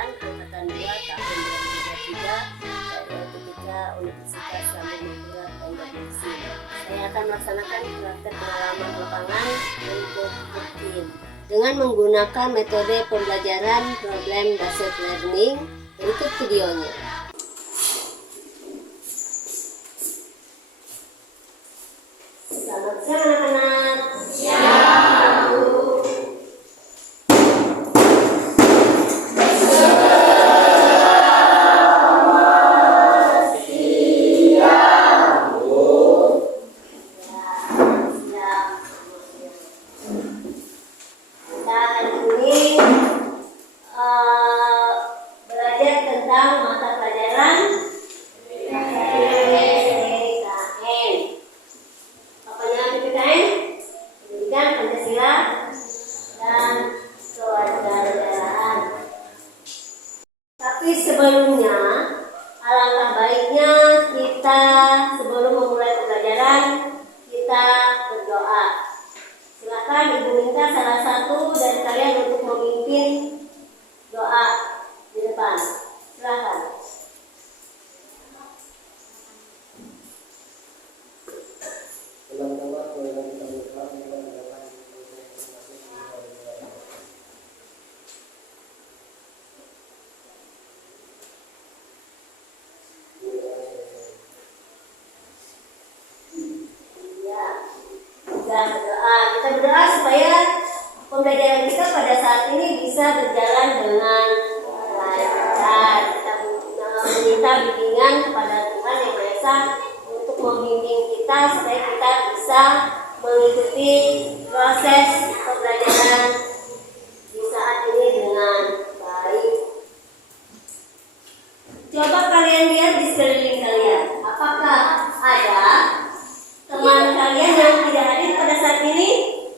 Angkatan 2 tahun 2023 dari ketika Universitas Lambung Mangkurat Banjarmasin. Saya akan melaksanakan praktek pengalaman lapangan untuk rutin dengan menggunakan metode pembelajaran problem based learning. Berikut videonya. Selamat siang anak-anak. Siang, Bu. Belajar tentang mata pelajaran PPKN. Apanya PPKN? Pendidikan Pancasila dan Kewarganegaraan. Tapi sebelumnya, alangkah baiknya kita sebelum memulai pembelajaran kita berdoa. Silakan Ibu minta salah satu dari kalian untuk memimpin doa di depan. Silakan. Kita berdoa supaya pembelajaran kita pada saat ini bisa berjalan dengan lancar. Kita meminta bimbingan kepada Tuhan Yang Maha Esa untuk membimbing kita supaya kita bisa mengikuti proses pembelajaran di saat ini dengan baik. Coba kalian lihat di sekeliling kalian, apakah ada teman kalian yang tidak hadir pada saat ini?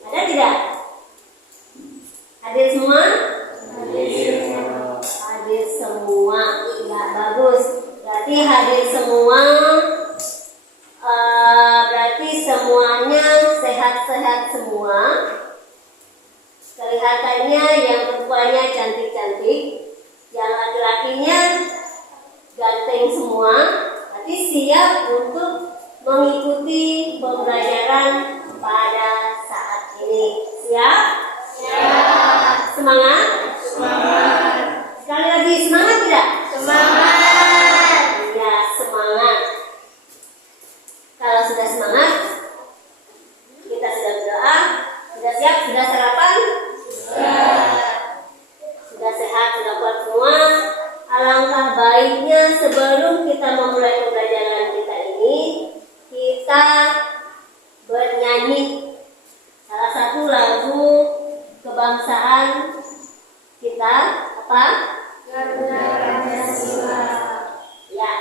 Ada tidak? Hadir semua? Hadir semua. Ya, bagus. Berarti hadir semua. Berarti semuanya sehat-sehat semua. Kelihatannya yang perempuannya cantik-cantik, yang laki-lakinya ganteng semua. Berarti siap untuk mengikuti pembelajaran pada saat ini. Siap? Siap. Semangat? Semangat. Sekali lagi, semangat tidak? Semangat. Ya, semangat. Kalau sudah semangat, kita sudah berdoa, sudah siap, sudah sarapan? Sudah sehat, sudah kuat semua. Alangkah baiknya sebelum kita memulai pembelajaran kita ini, kita bernyanyi salah satu lagu kebangsaan kita, apa? Garuda Pancasila. Ya,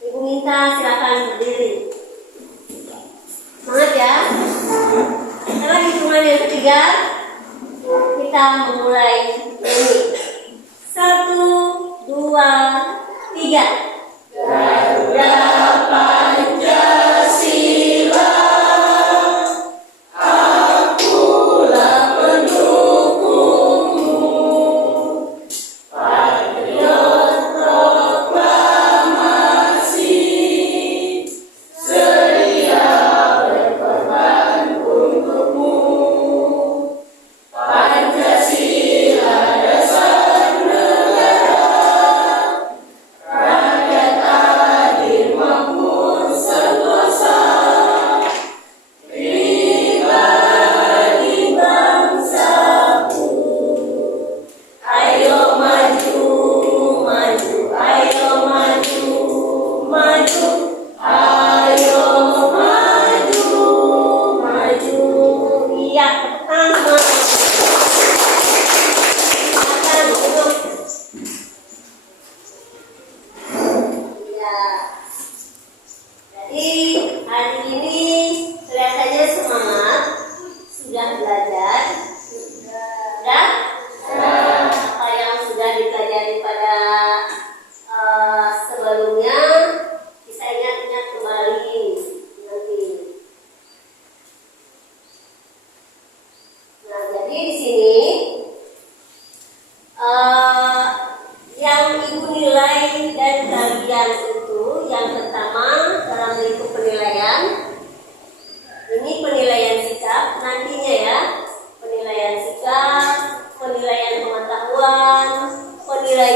Ibu minta silakan berdiri. Semangat ya. Setelah hitungan yang ketiga, kita memulai nyanyi. 1, 2, 3. Garuda Pancasila, akulah pendukungmu, patriot proklamasi, sedia berkorban untukmu. Pancasila dasar negara,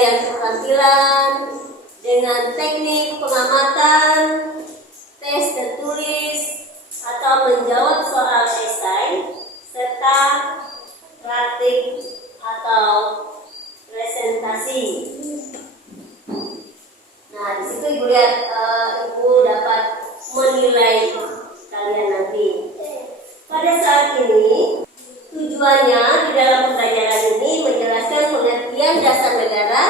penilaian keterampilan dengan teknik pengamatan, tes tertulis, atau menjawab soal esai, serta praktik atau presentasi. Nah, di situ Ibu lihat, Ibu dapat menilai kalian nanti. Pada saat ini, tujuannya di dalam pembelajaran ini menjelaskan pengertian dasar negara,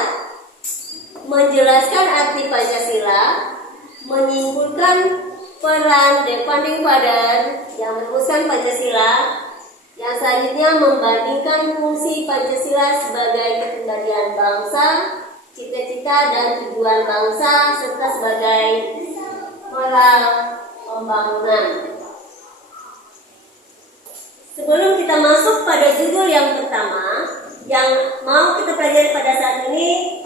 menjelaskan arti Pancasila, menyimpulkan peran Devanding Father yang merumuskan Pancasila, yang selanjutnya membandingkan fungsi Pancasila sebagai kendalian bangsa, cita-cita dan tujuan bangsa, serta sebagai moral pembangunan. Sebelum kita masuk pada judul yang pertama yang mau kita pelajari pada saat ini,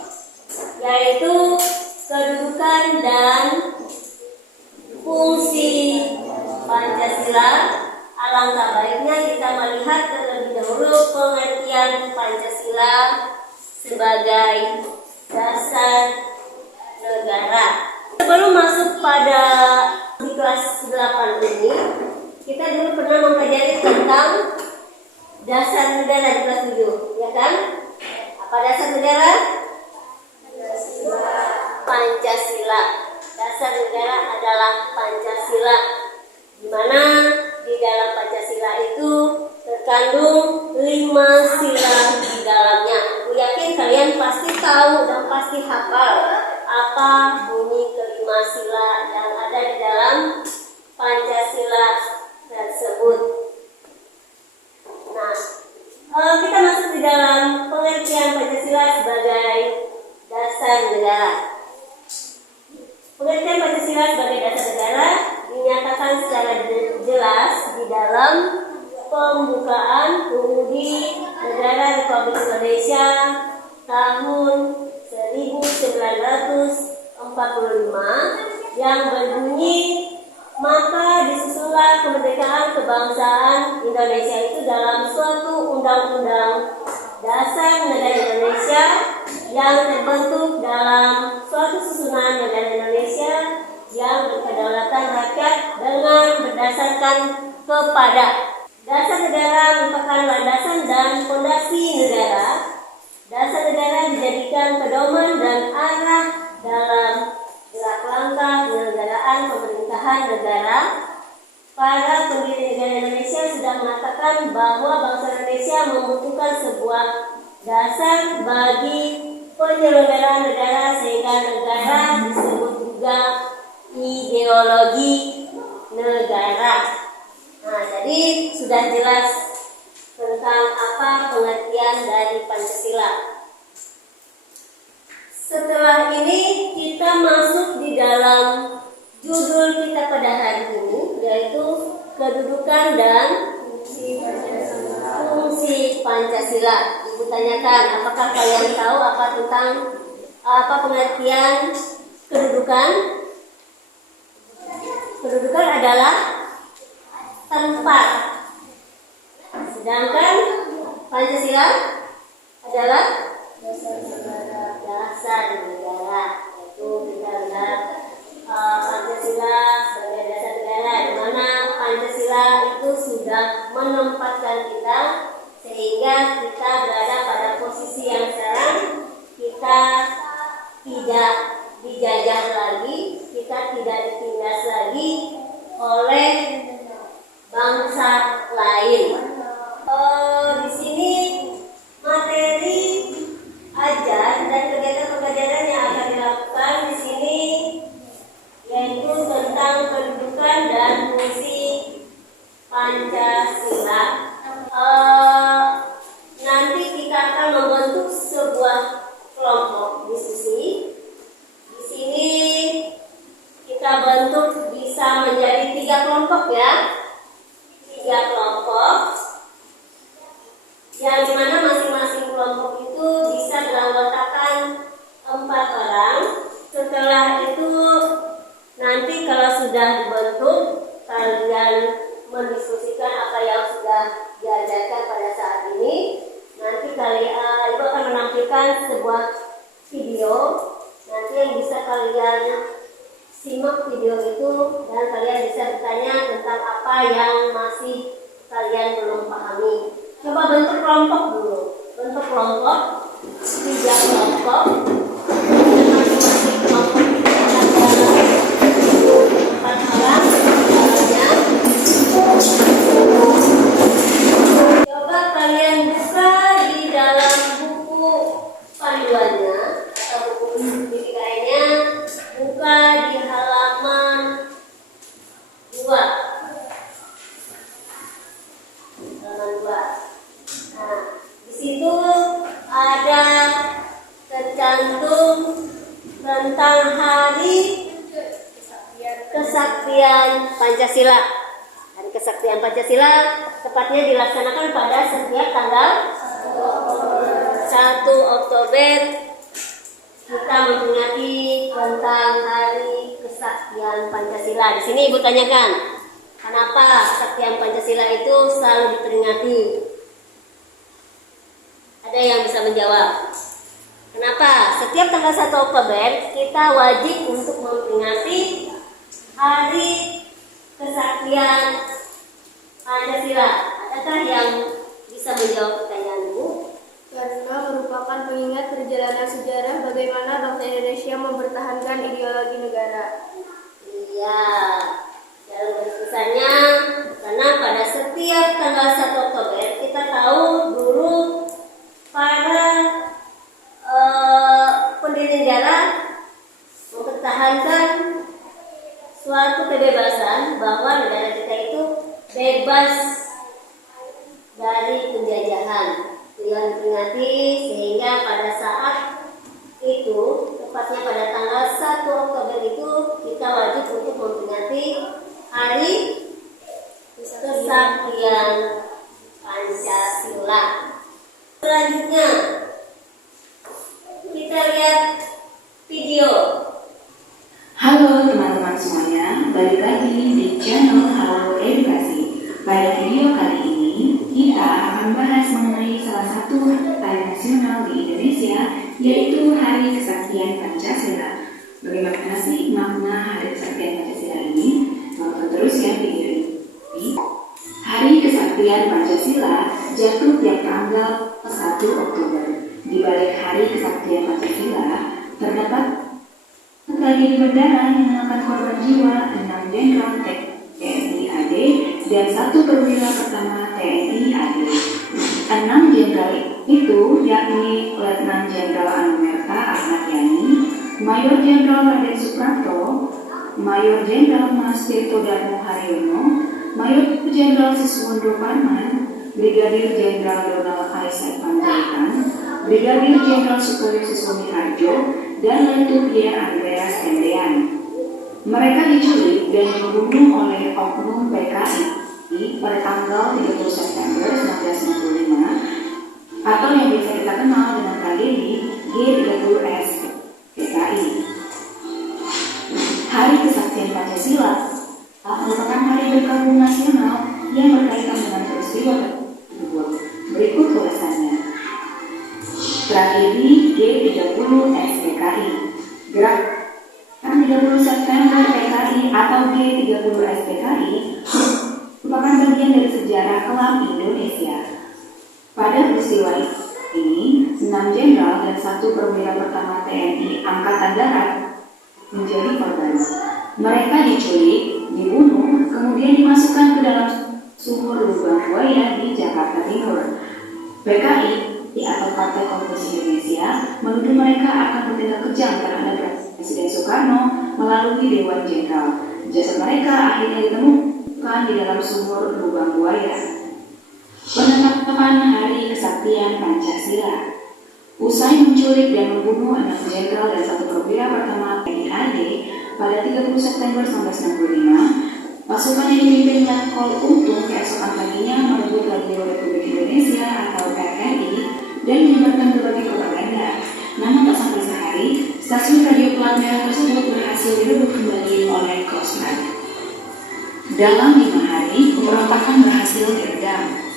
yaitu kedudukan dan fungsi Pancasila, alangkah baiknya kita melihat terlebih dahulu pengertian Pancasila sebagai dasar negara. Sebelum masuk pada di kelas 8 ini, kita dulu pernah mempelajari tentang dasar negara di kelas 7, ya kan? Apa dasar negara? Pancasila. Dasar negara adalah Pancasila, di mana di dalam Pancasila itu terkandung 5 sila di dalamnya. Aku yakin kalian pasti tahu dan pasti hafal apa bunyi kelima sila yang ada di dalam Pancasila tersebut. Nah, kita masuk di dalam pengertian Pancasila sebagai dasar negara. Pengertian Pancasila sebagai dasar negara dinyatakan secara jelas di dalam pembukaan UUD Negara Republik Indonesia tahun 1945 yang berbunyi, maka disusunlah kemerdekaan kebangsaan Indonesia itu dalam suatu undang-undang dasar negara Indonesia yang terbentuk dalam suatu susunan negara Indonesia yang berkedaulatan rakyat dengan berdasarkan kepada dasar negara merupakan landasan dan fondasi negara. Dasar negara dijadikan pedoman dan arah dalam gerak langkah penyelenggaraan pemerintahan negara. Para pendiri negara Indonesia sudah mengatakan bahwa bangsa Indonesia membutuhkan sebuah dasar bagi penyelenggaraan negara, sehingga negara disebut juga ideologi negara. Nah, jadi sudah jelas tentang apa pengertian dari Pancasila. Setelah ini kita masuk di dalam judul kita pada hari ini, yaitu kedudukan dan fungsi Pancasila. Ibu tanyakan, apakah kalian tahu apa tentang apa pengertian kedudukan? Kedudukan adalah tempat, sedangkan Pancasila adalah dasar negara. Yaitu kita lihat Pancasila sebagai dasar negara, di mana Pancasila itu sudah menempatkan kita sehingga kita berada pada posisi yang sekarang. Kita tidak dijajah lagi, kita tidak ditindas lagi oleh bangsa lain. Di sini materi ajar dan kegiatan pembelajaran yang akan dilakukan di sini yaitu tentang kedudukan dan fungsi Pancasila. Nanti kita akan membentuk sebuah kelompok diskusi. Di sini kita bentuk bisa menjadi 3 kelompok ya. 3 kelompok yang dimana masing-masing kelompok itu bisa beranggotakan 4 orang. Setelah itu nanti kalau sudah dibentuk, kalian mendiskusikan apa yang sudah diajarkan pada saat ini. Nanti Ibu akan menampilkan sebuah video. Nanti yang bisa kalian simak video itu dan kalian bisa bertanya tentang apa yang masih kalian belum pahami. Coba bentuk kelompok dulu. Bentuk kelompok 3 kelompok. Masing-masing kelompok itu akan ada 4 orang kepalanya. Coba kalian buka di dalam buku panduannya atau buku PKN-nya, buka di halaman 2. Halaman 2. Nah, di situ ada tercantum tentang hari kesaktian Pancasila. Hari kesaktian Pancasila tepatnya dilaksanakan pada setiap tanggal 1 Oktober. Kita memperingati tentang hari kesaktian Pancasila. Di sini Ibu tanyakan, kenapa kesaktian Pancasila itu selalu diperingati? Ada yang bisa menjawab? Kenapa setiap tanggal 1 Oktober kita wajib untuk memperingati hari kesaktian Pancasila? Adakah yang bisa menjawab pertanyaan Ibu? Karena merupakan pengingat perjalanan sejarah bagaimana bangsa Indonesia mempertahankan ideologi negara. Iya, dalam tulisannya, karena pada setiap tanggal 1 Oktober kita tahu dulu para pendiri negara mempertahankan suatu kebebasan bahwa negara kita itu bebas dari penjajahan. Yang diperingati sehingga pada saat itu, tepatnya pada tanggal 1 Oktober itu, kita wajib untuk memperingati hari kesaktian Pancasila. Selanjutnya kita lihat video. Halo teman-teman semuanya, balik lagi di channel Halo Edukasi. Pada video kali ini kita akan bahas mengenai salah satu hari nasional di Indonesia, yaitu Hari Kesaktian Pancasila. Bagaimana sih makna Hari Kesaktian Pancasila ini? Tonton terus ya video ini. Hari Kesaktian Pancasila jatuh tiap tanggal 1 Oktober. Di balik Hari Kesaktian Pancasila terdapat tragedi berdara yang memakan korban jiwa 6 jenderal TNI AD dan 1 perwira pertama TNI AD. 6 jenderal itu yakni Letnan Jenderal Anumerta Ahmad Yani, Mayor Jenderal Raden Suprapto, Mayor Jenderal Mas Tirto Darmo Haryono, Mayor Jenderal Siswondo Parman, Brigadir Jenderal Donald Aisat Panjaitan, Brigadir Jenderal Sutoyo Sumiharjo, dan Letu Pierre Andreas Tendean. Mereka diculik dan dibunuh oleh oknum PKI pada tanggal 30 September 1965 atau yang biasa kita kenal dengan tragedi G30S PKI. Hari Kesaktian Pancasila merupakan hari berkabung nasional yang berkaitan dengan peristiwa tersebut. Berikut ulasannya. Tragedi G30S PKI. Gerakan 30 September PKI atau G30S PKI merupakan bagian dari sejarah kelam Indonesia. Pada peristiwa ini, 6 jenderal dan 1 perwira pertama TNI Angkatan Darat menjadi korban. Mereka diculik, dibunuh, kemudian dimasukkan ke dalam sumur lubang buaya di Jakarta Timur. PKI atau Partai Komunis Indonesia menuduh mereka akan bertindak kejam terhadap Presiden Soekarno melalui Dewan Jenderal. Jasad mereka akhirnya ditemukan di dalam sumur lubang buaya. Penetapan Hari Kesaktian Pancasila. Usai menculik dan membunuh 6 jenderal dan 1 perwira pertama TNI AD pada 30 September 1965, pasukan yang dipimpin Letkol Untung keesokan paginya merebut Radio Republik Indonesia atau RRI dan menyebarkan berbagai propaganda. Namun tak sampai sehari, stasiun radio plat merah tersebut berhasil direbut kembali oleh Kostrad. Dalam 5 hari, pemberontakan berhasil diredam.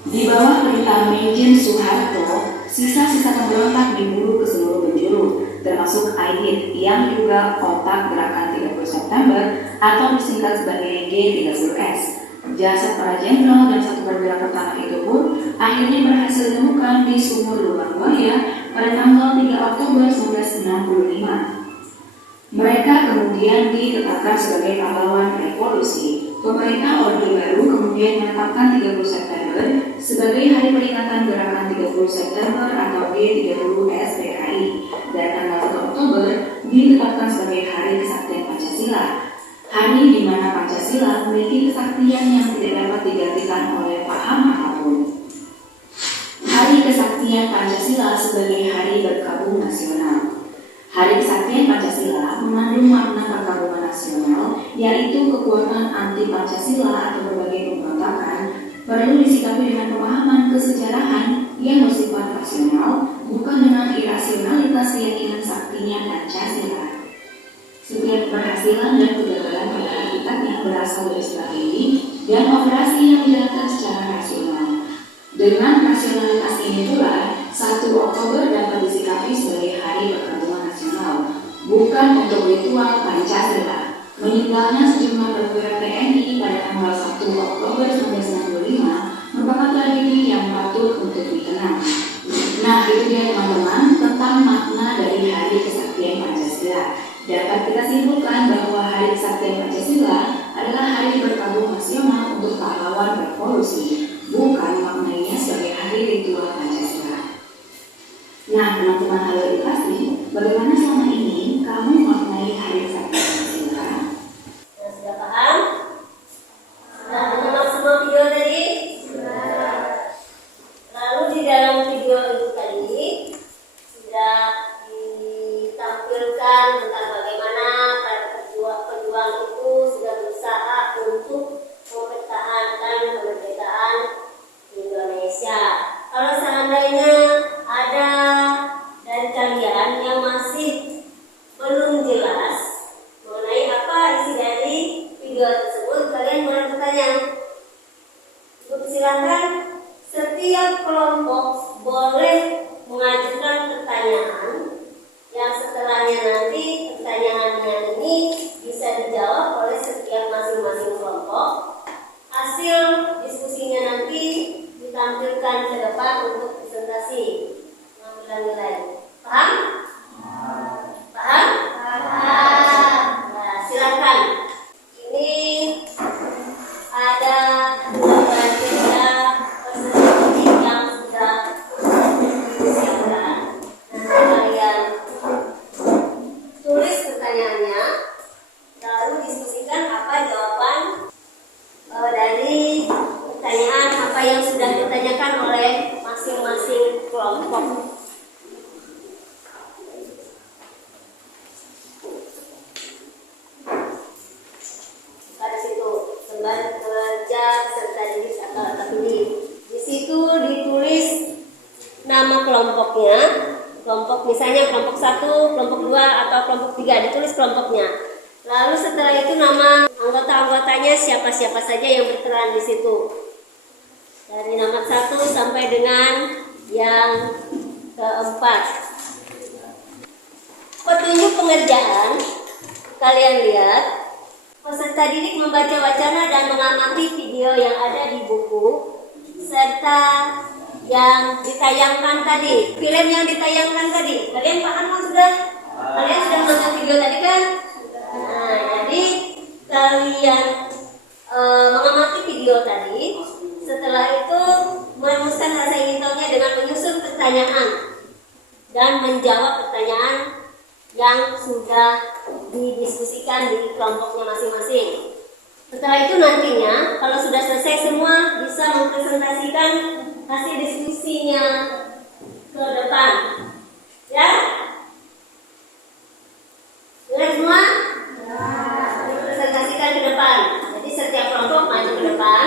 Di bawah perintah Mejen Soeharto, sisa-sisa pemberontak diburu ke seluruh penjuru, termasuk termasuk AIDIN yang juga Otak Gerakan 30 September atau disingkat sebagai G30S. Jasad para jenderal dan satu perwira pertama itu pun akhirnya berhasil ditemukan di sumur lubang buaya pada tanggal 3 Oktober 1965. Mereka kemudian ditetapkan sebagai pahlawan revolusi. Pemerintah Orde Baru kemudian menetapkan 30 September sebagai hari peringatan Gerakan 30 September atau G30S PKI dan tanggal 1 Oktober ditetapkan sebagai Hari Kesaktian Pancasila. Hari di mana Pancasila memiliki kesaktian yang tidak dapat digantikan oleh paham apapun. Hari Kesaktian Pancasila sebagai Hari Berkabung Nasional. Hari Kesaktian Pancasila mengandung makna perkabungan nasional, yaitu kekuatan anti Pancasila atau berbagai pemberontakan perlu disikapi dengan pemahaman kesejarahan yang bersifat rasional, bukan dengan irasionalitas keyakinan saktinya Pancasila. Setiap keberhasilan dan kegagalan pada hakikatnya berasal dari strategi dan operasi yang dijalankan secara rasional. Dengan rasionalitas ini pula, 1 Oktober dapat disikapi sebagai Hari Perkabungan Nasional, bukan untuk ritual Pancasila. Meninggalnya sejumlah perwira TNI pada tanggal 1 Oktober 1965 merupakan tragedi yang patut untuk dikenang. Nah, itu dia teman-teman tentang makna dari Hari Kesaktian Pancasila. Dapat kita simpulkan bahwa Hari Kesaktian Pancasila adalah hari berkabung nasional untuk pahlawan revolusi, bukan maknanya sebagai hari ritual Pancasila. Nah, teman-teman Halo Edukasi, bagaimana selama ini kamu maknai Hari Kesaktian Pancasila? Sudah paham? Sudah menyimak semua video tadi? Lalu di dalam video itu tadi sudah ditampilkan tentang bagaimana para pejuang itu sudah berusaha untuk mempertahankan kemerdekaan Indonesia. Kalau seandainya ada dari kalian yang masih belum jelas mengenai apa isi dari video tersebut, kalian boleh bertanya. Silakan, setiap kelompok boleh mengajukan pertanyaan yang setelahnya nanti pertanyaannya ini bisa dijawab oleh setiap masing-masing kelompok. Hasil diskusinya nanti ditampilkan ke depan untuk presentasi pengambilan nilai. Paham? Paham? Paham. Nah, silakan. Ini ada dua tiga presentasi yang sudah disiapkan. Nanti kalian tulis pertanyaannya, lalu diskusikan apa jawaban dari pertanyaan apa yang sudah ditanyakan oleh masing-masing kelompok. Pada situ lembar kerja peserta didik atau akademik. Di situ ditulis nama kelompoknya, kelompok misalnya kelompok 1, kelompok 2 atau kelompok 3, ditulis kelompoknya. Lalu setelah itu nama anggota-anggotanya siapa-siapa saja yang berperan di situ. Dari nomor 1 sampai dengan yang keempat. Petunjuk pengerjaan, kalian lihat, peserta didik membaca wacana dan mengamati video yang ada di buku serta yang ditayangkan tadi, film yang ditayangkan tadi. Kalian paham kan sudah? Kalian sudah nonton video tadi kan? Nah, jadi kalian mengamati video tadi. Setelah itu merumuskan rasa ingin tahunya dengan menyusun pertanyaan dan menjawab pertanyaan yang sudah didiskusikan di kelompoknya masing-masing. Setelah itu nantinya kalau sudah selesai semua bisa mempresentasikan hasil diskusinya ke depan. Ya? Jelas semua? Presentasikan ke depan. Jadi setiap kelompok maju ke depan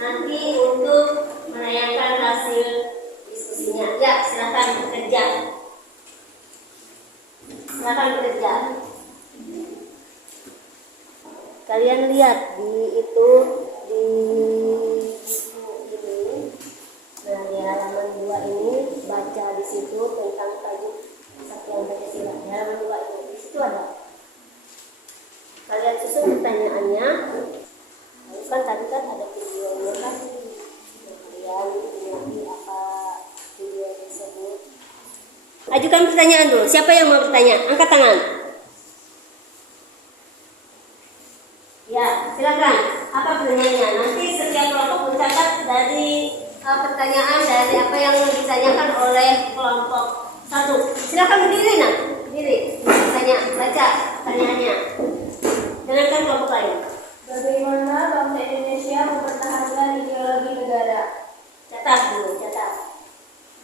nanti untuk menayangkan hasil diskusinya. Ya, silakan bekerja. Silakan bekerja. Kalian lihat di itu di buku ini. Nah, di halaman 2 ini baca di situ tentang tajuk Kesaktian Pancasila ya. ada. Kalian susun pertanyaannya. Lalu kan tadi kan ada videonya kan. Kalian mengerti apa video tersebut. Ajukan pertanyaan dulu. Siapa yang mau bertanya? Angkat tangan. Ya, silakan. Apa pertanyaannya? Nanti setiap kelompok mencatat dari pertanyaan dari apa yang ditanyakan oleh kelompok satu. Silakan berdiri, nak. Berdiri. Tanya, baca pertanyaannya. Dengarkan kelompok lain. Bagaimana bangsa Indonesia mempertahankan ideologi negara? Catat dulu, catat.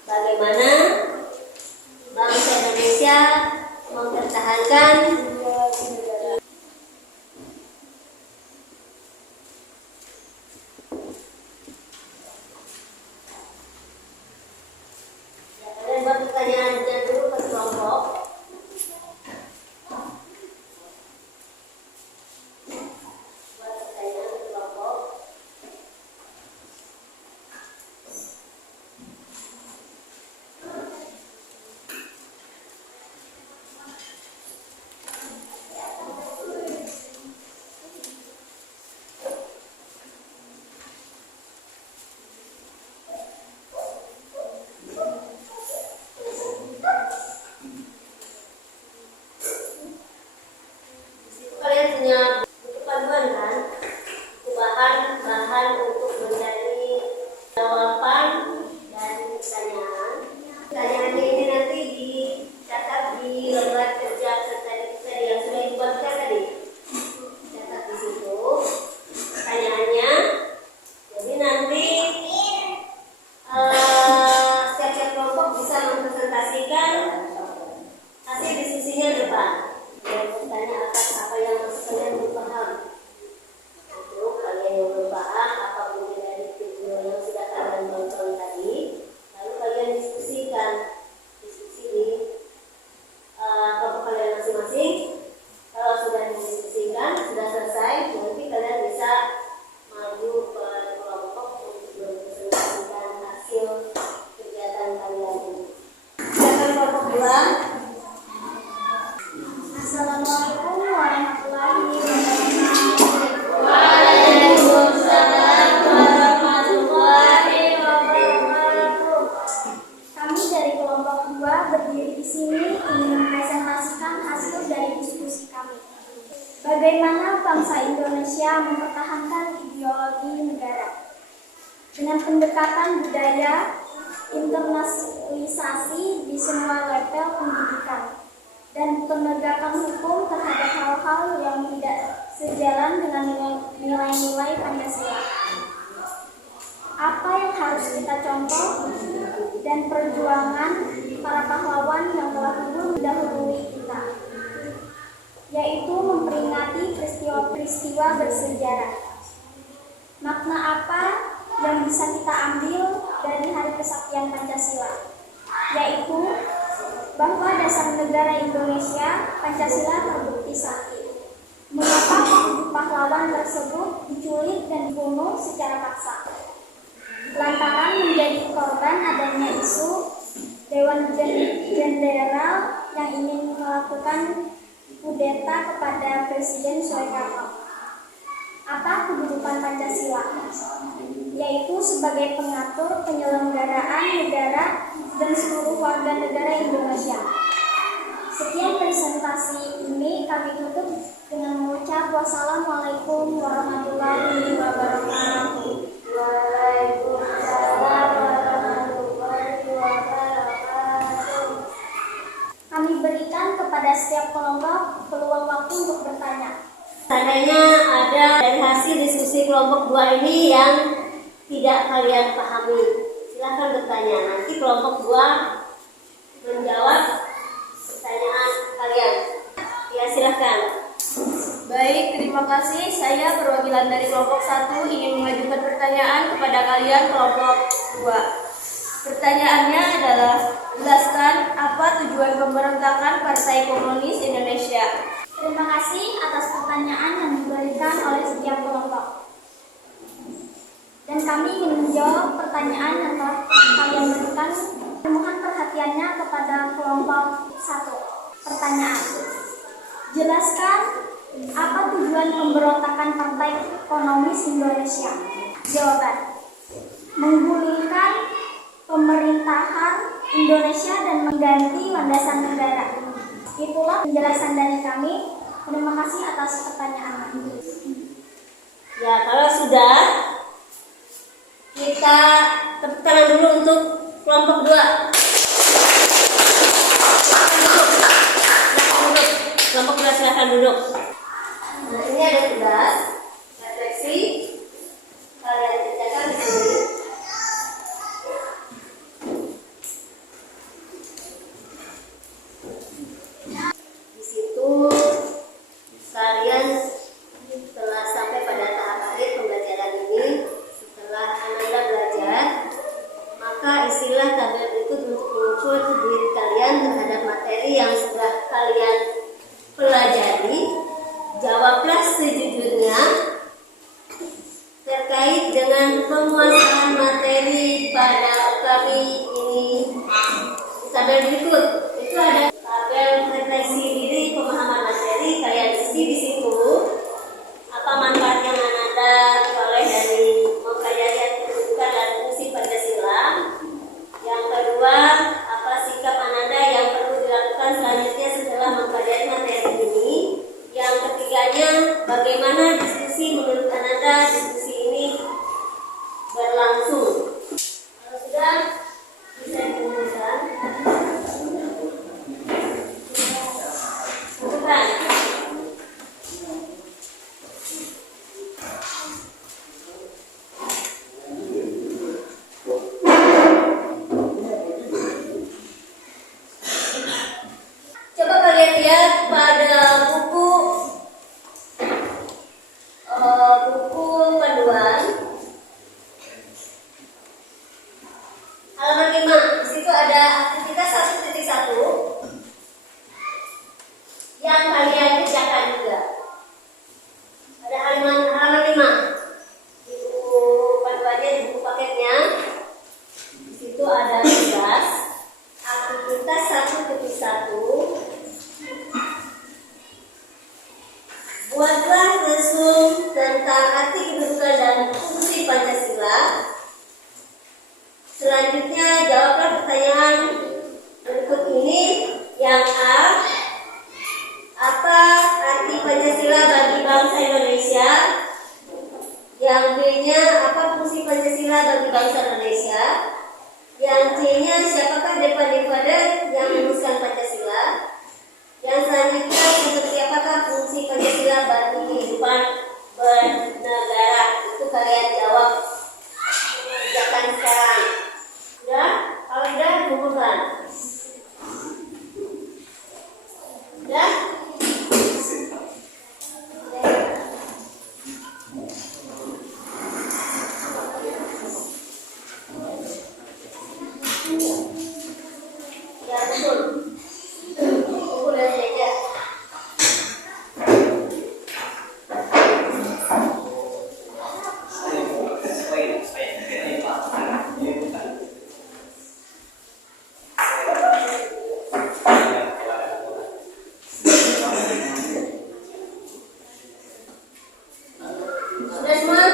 Bagaimana bangsa Indonesia mempertahankan ideologi negara? Ya, kalian buat pertanyaannya dulu ke kelompok. Buat pertanyaan ke kelompok. Kalian punya buku panduan kan? Itu bahan untuk mencari jawaban dari pertanyaan. Pertanyaannya ini nanti dicatat di lembar kerja kita yang sudah dibuatkan tadi. Catat di situ pertanyaannya. Jadi nanti setiap kelompok bisa mempresentasikan hasil diskusinya di depan. Yang bertanya atas apa yang kalian belum paham. Untuk kalian yang belum paham apapun dari video yang sudah kalian tonton tadi, lalu kalian diskusi di kelompok kalian masing-masing. Kalau sudah didiskusikan, sudah selesai, nanti kalian bisa maju ke kelompok untuk mempresentasikan hasil kegiatan kalian ini. Silakan kelompok 2. Assalamualaikum warahmatullahi wabarakatuh. Waalaikumsalam warahmatullahi wabarakatuh. Kami dari kelompok 2 berdiri di sini ingin mempresentasikan hasil dari diskusi kami. Bagaimana bangsa Indonesia mempertahankan ideologi negara dengan pendekatan budaya, internasionalisasi di semua level pendidikan, dan penegakan hukum terhadap hal-hal yang tidak sejalan dengan nilai-nilai Pancasila. Apa yang harus kita contoh dan perjuangan para pahlawan yang telah mendahului kita, yaitu memperingati peristiwa bersejarah. Makna apa yang bisa kita ambil dari Hari Kesaktian Pancasila, yaitu bahwa dasar negara Indonesia, Pancasila, terbukti sakti. Mengapa ketujuh pahlawan tersebut diculik dan dibunuh secara paksa? Lantaran menjadi korban adanya isu Dewan Jenderal yang ingin melakukan kudeta kepada Presiden Soekarno. Apa kedudukan Pancasila? Yaitu sebagai pengatur penyelenggaraan negara dan seluruh warga negara Indonesia. Sekian presentasi ini kami tutup dengan mengucap wassalamualaikum warahmatullahi wabarakatuh. Waalaikumsalam warahmatullahi wabarakatuh. Kami berikan kepada setiap kelompok peluang waktu untuk bertanya. Seandainya ada dari hasil diskusi kelompok 2 ini yang tidak kalian pahami, silakan bertanya. Nanti kelompok 2 menjawab pertanyaan kalian. Ya, silakan. Baik, terima kasih. Saya perwakilan dari kelompok 1 ingin mengajukan pertanyaan kepada kalian kelompok 2. Pertanyaannya adalah, jelaskan apa tujuan pemberontakan Partai Komunis Indonesia. Terima kasih atas pertanyaan yang diberikan oleh setiap kelompok. Dan kami ingin menjawab pertanyaan yang telah kalian berikan. Mohon perhatiannya kepada kelompok 1. Pertanyaan, Jelaskan apa tujuan pemberontakan Partai Komunis Indonesia. Jawaban: menggulingkan pemerintahan Indonesia dan mengganti landasan negara. Itulah penjelasan dari kami. Terima kasih atas pertanyaannya. Ya, kalau sudah, kita tepuk tangan dulu untuk kelompok 2. Kelompok 2 silakan duduk. Nah, ini ada tugas refleksi. Kalian kerjakan di sini. Di situ kalian telah sampai pada tahap akhir pembelajaran ini. Setelah Ananda belajar, maka istilah tabel berikut untuk muncul di diri kalian terhadap materi yang sudah kalian pelajari. Jawablah sejujurnya terkait dengan penguasaan materi pada kami ini. Di tabel berikut itu ada tabel refleksi diri pemahaman materi. Kalian isi di situ apa manfaat yang Ananda peroleh dari mempelajari kedudukan dan fungsi Pancasila. Yang kedua, apa sikap Ananda yang perlu dilakukan selanjutnya setelah mempelajari materi ini. Yang ketiganya, bagaimana diskusi menurut Ananda diskusi ini berlangsung. Kalau sudah bisa diumumkan. Bukan. Coba kalian lihat pada buku panduan halaman 5. Di situ ada aktivitas 1.1 yang kalian kerjakan juga. Ada halaman 5 di buku panduannya, di buku paketnya. Di situ ada tugas aktivitas 1.1. Buatlah resume tentang arti kedudukan dan fungsi Pancasila. Selanjutnya jawablah pertanyaan berikut ini. Yang A, apa arti Pancasila bagi bangsa Indonesia? Yang B-nya, apa fungsi Pancasila bagi bangsa Indonesia? Yang C-nya, siapakah deva-deva yang merumuskan Pancasila? Yang selanjutnya, seperti apakah fungsi Pancasila bagi kehidupan bernegara? Itu kalian jawab. Kerjakan sekarang. Sudah? Kalau sudah, kumpulkan. Sudah? Ya, betul. Kumpul dan belajar. Sudah semua?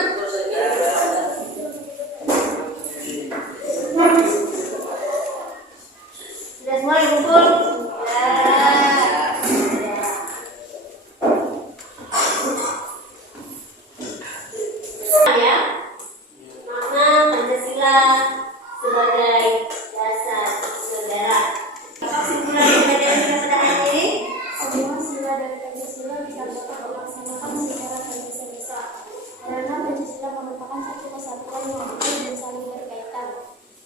Sudah semua dikumpul? Ya. Makna Pancasila sebagai dasar negara. Kesimpulan pembelajaran kita pada hari ini. Semua sila dari Pancasila bisa dapat dilaksanakan secara tergesa-gesa karena Pancasila merupakan satu kesatuan yang utuh dan saling berkaitan.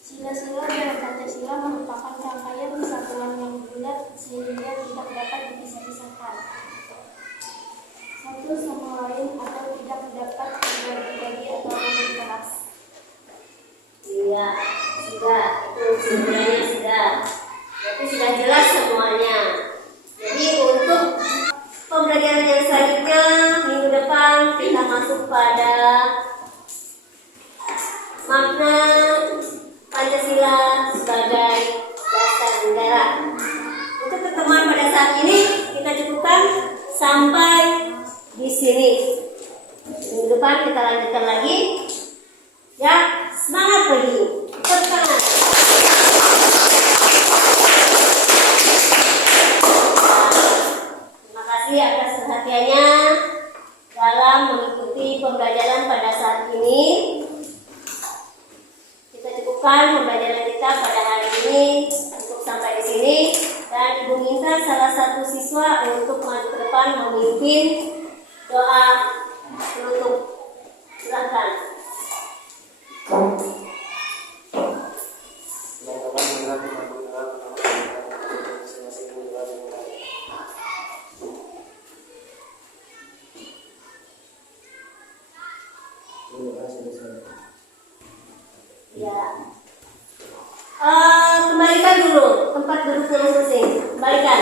Sila-sila dalam Pancasila merupakan rangkaian kesatuan yang bulat sehingga tidak dapat dipisah-pisahkan satu sama lain atau tidak dapat dibagi atau berkeras. Iya, sudah. Itu sebenarnya sudah. Jadi sudah jelas semuanya. Jadi untuk pembelajaran yang selanjutnya minggu depan kita masuk pada makna Pancasila sebagai dasar negara. Untuk pertemuan pada saat ini kita cukupkan. keahliannya dalam mengikuti pembelajaran pada saat ini. Kita cukupkan pembelajaran kita pada hari ini untuk sampai di sini, dan Ibu minta salah satu siswa untuk maju ke depan memimpin doa penutup. Silakan. Ya. Kembalikan dulu tempat duduknya masing-masing. Kembalikan.